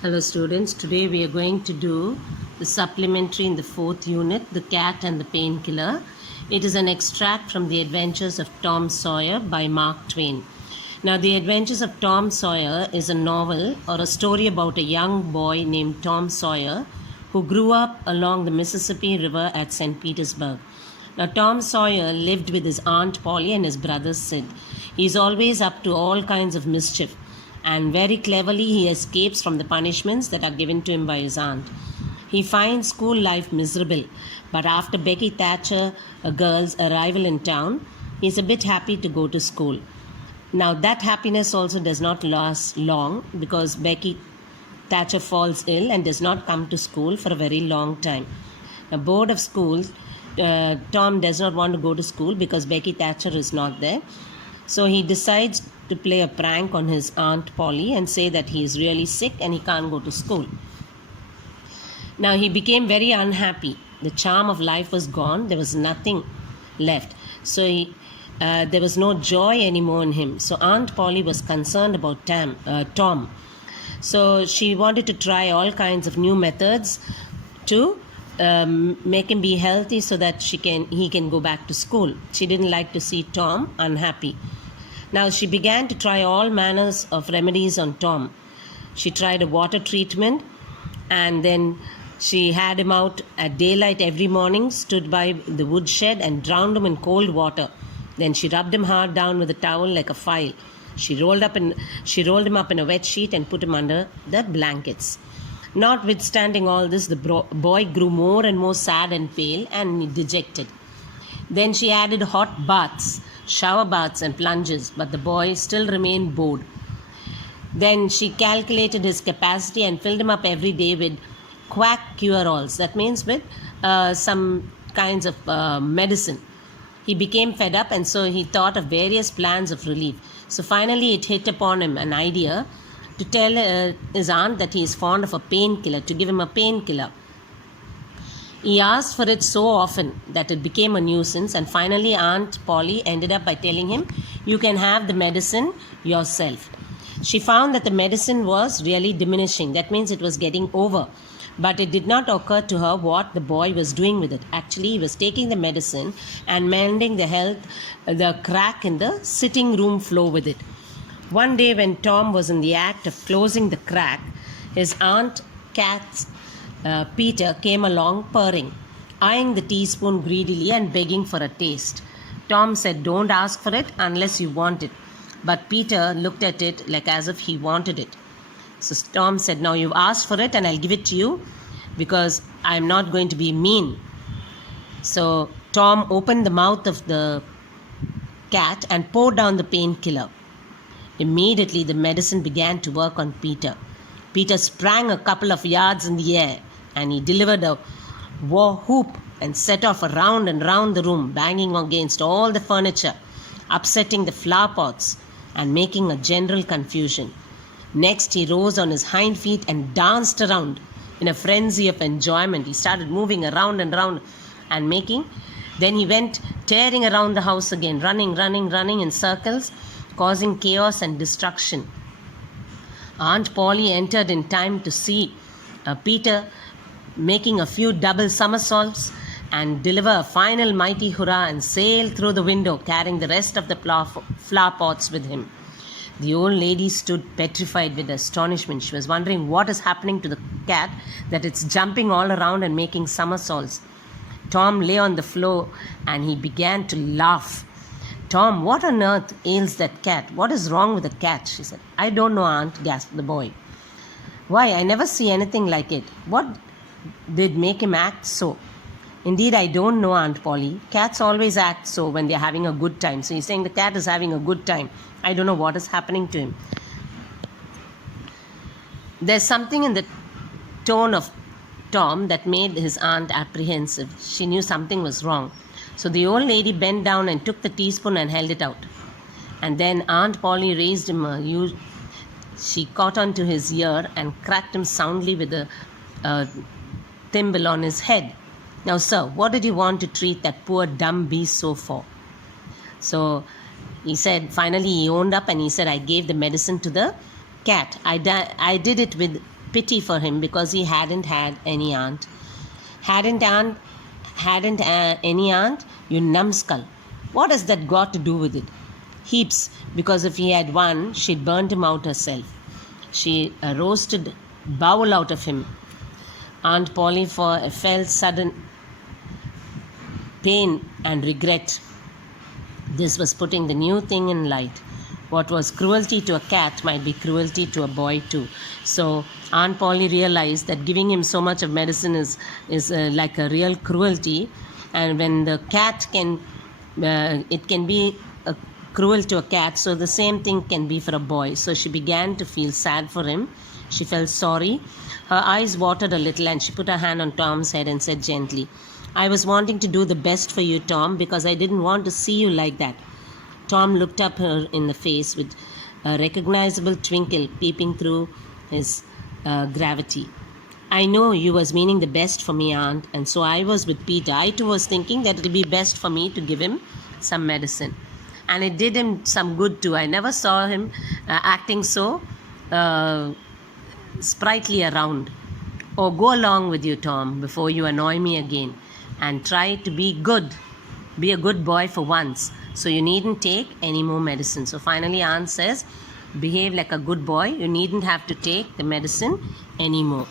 Hello students, today we are going to do the supplementary in the fourth unit, The Cat and the Painkiller. It is an extract from The Adventures of Tom Sawyer by Mark Twain. Now, The Adventures of Tom Sawyer is a novel or a story about a young boy named Tom Sawyer who grew up along the Mississippi River at St. Petersburg. Now, Tom Sawyer lived with his Aunt Polly and his brother Sid. He is always up to all kinds of mischief, and very cleverly he escapes from the punishments that are given to him by his aunt. He finds school life miserable, but after Becky Thatcher, a girl's arrival in town, he is a bit happy to go to school. Now, that happiness also does not last long because Becky Thatcher falls ill and does not come to school for a very long time. Now, board of schools, Tom does not want to go to school because Becky Thatcher is not there. So he decides to play a prank on his Aunt Polly and say that he is really sick and he can't go to school. Now he became very unhappy. The charm of life was gone. There was nothing left. So there was no joy anymore in him. So Aunt Polly was concerned about Tom. So she wanted to try all kinds of new methods to make him be healthy so that he can go back to school. She didn't like to see Tom unhappy. Now she began to try all manners of remedies on Tom. She tried a water treatment, and then she had him out at daylight every morning, stood by the woodshed and drowned him in cold water. Then she rubbed him hard down with a towel like a file. She rolled him up in a wet sheet and put him under the blankets. Notwithstanding all this, the boy grew more and more sad and pale and dejected. Then she added hot baths, shower baths and plunges, but the boy still remained bored. Then she calculated his capacity and filled him up every day with quack cure-alls. That means with some kinds of medicine. He became fed up, and so he thought of various plans of relief. So finally it hit upon him an idea to tell his aunt that he is fond of a painkiller, to give him a painkiller. He asked for it so often that it became a nuisance, and finally Aunt Polly ended up by telling him, "You can have the medicine yourself." She found that the medicine was really diminishing. That means it was getting over. But it did not occur to her what the boy was doing with it. Actually, he was taking the medicine and mending the crack in the sitting room floor with it. One day when Tom was in the act of closing the crack, his aunt cat Peter came along purring, eyeing the teaspoon greedily and begging for a taste. Tom said, "Don't ask for it unless you want it." But Peter looked at it like as if he wanted it. So Tom said, "Now you've asked for it and I'll give it to you because I'm not going to be mean." So Tom opened the mouth of the cat and poured down the painkiller. Immediately the medicine began to work on Peter. Peter sprang a couple of yards in the air and he delivered a war whoop and set off around and round the room, banging against all the furniture, upsetting the flower pots and making a general confusion. Next, he rose on his hind feet and danced around in a frenzy of enjoyment. He started moving around and round and then he went tearing around the house again, running in circles, causing chaos and destruction. Aunt Polly entered in time to see Peter making a few double somersaults and deliver a final mighty hurrah and sail through the window, carrying the rest of the flower pots with him. The old lady stood petrified with astonishment. She was wondering what is happening to the cat, that it's jumping all around and making somersaults. Tom lay on the floor and he began to laugh. "Tom, what on earth ails that cat? What is wrong with the cat?" she said. "I don't know, Aunt," gasped the boy. "Why, I never see anything like it. What did make him act so?" "Indeed, I don't know, Aunt Polly. Cats always act so when they're having a good time." So he's saying the cat is having a good time. I don't know what is happening to him. There's something in the tone of Tom that made his aunt apprehensive. She knew something was wrong. So the old lady bent down and took the teaspoon and held it out. And then Aunt Polly raised him she caught onto his ear and cracked him soundly with a thimble on his head. "Now, sir, what did you want to treat that poor dumb beast so for?" So he said, finally he owned up and he said, "I gave the medicine to the cat. I did it with pity for him because he hadn't had any aunt. Hadn't any aunt? You numbskull. What has that got to do with it? Heaps, because if he had one, she'd burnt him out herself. She roasted bowel out of him. Aunt Polly felt sudden pain and regret. This was putting the new thing in light. What was cruelty to a cat might be cruelty to a boy too. So Aunt Polly realized that giving him so much of medicine is like a real cruelty, and when the cat can, it can be cruel to a cat, so the same thing can be for a boy. So she began to feel sad for him. She felt sorry. Her eyes watered a little, and she put her hand on Tom's head and said gently, "I was wanting to do the best for you, Tom, because I didn't want to see you like that." Tom looked up her in the face with a recognizable twinkle peeping through his gravity. "I know you was meaning the best for me, Aunt, and so I was with Peter. I too was thinking that it'll be best for me to give him some medicine. And it did him some good too. I never saw him acting so sprightly around. Oh, go along with you, Tom, before you annoy me again, and try to be good. Be a good boy for once. So you needn't take any more medicine." So finally, Aunt says, behave like a good boy. You needn't have to take the medicine anymore.